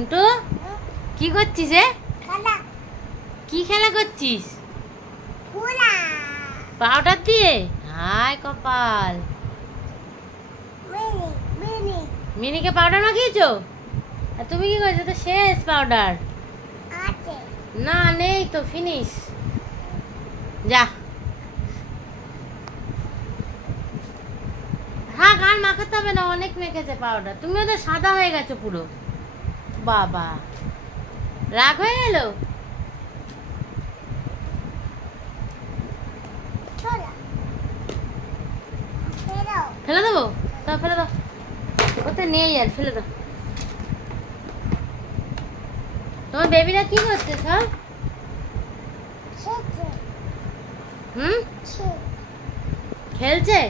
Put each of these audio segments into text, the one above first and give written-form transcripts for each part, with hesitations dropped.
তো কি করছিস রে? কি খেলা করছিস? পাউডার দিয়ে? হায় কপাল। মিনিকে পাউডার মাখিয়েছো? আর তুমি কি করছো? তো শেষ পাউডার না, নেই তো, ফিনিশ। যা, হ্যাঁ গান মাখাতে হবে না, অনেক মেখেছে পাউডার। তুমিও তো সাদা হয়ে গেছো পুরো। বাবা, রাগ হয়ে গেল? ফেলে দেবো? দাও, ফেলে দাও। ওতে নেই আর, ফেলে দাও। তোমার বেবিরা কি করছে সব? খেলছে?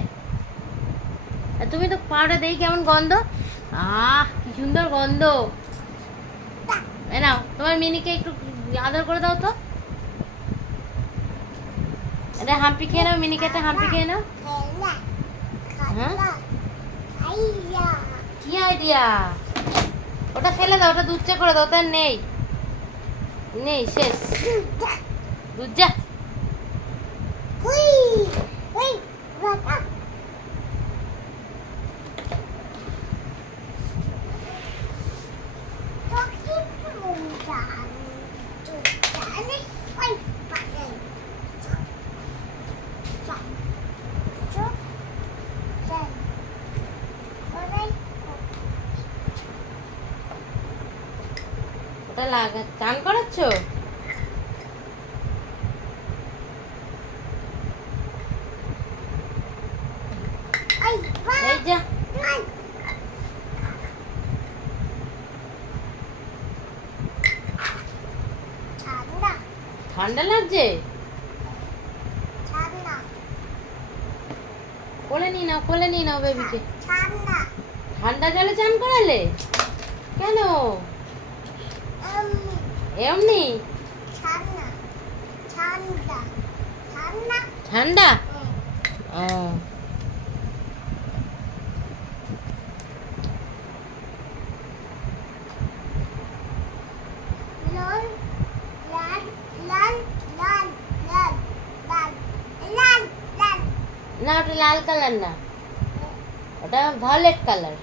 আর তুমি তো পাউডার দেই, কেমন গন্ধ। কি সুন্দর গন্ধ। নাও, তোমার মিনিকে একটু আদর করে দাও তো। এটা হাম্পি খেয়ে নাও, মিনিকে একটা হাম্পি খেয়ে নাও। হ্যাঁ, কি আইডিয়া? ওটা ফেলে দাও, ওটা দুধ চা করে দাও। ওটা নেই, নেই, শেষ। দুধ যা। ওটা লাগা, চান করাচ্ছ? এই যা। ঠান্ডা লাগছে? কোলে নিয়ে নাও, কোলে নিয়ে নাও বেবিকে। ঠান্ডা জলে চান করালে কেন? এমনি ঠান্ডা? ও, না ওটা লাল কালার না, ওটা ভায়োলেট কালার।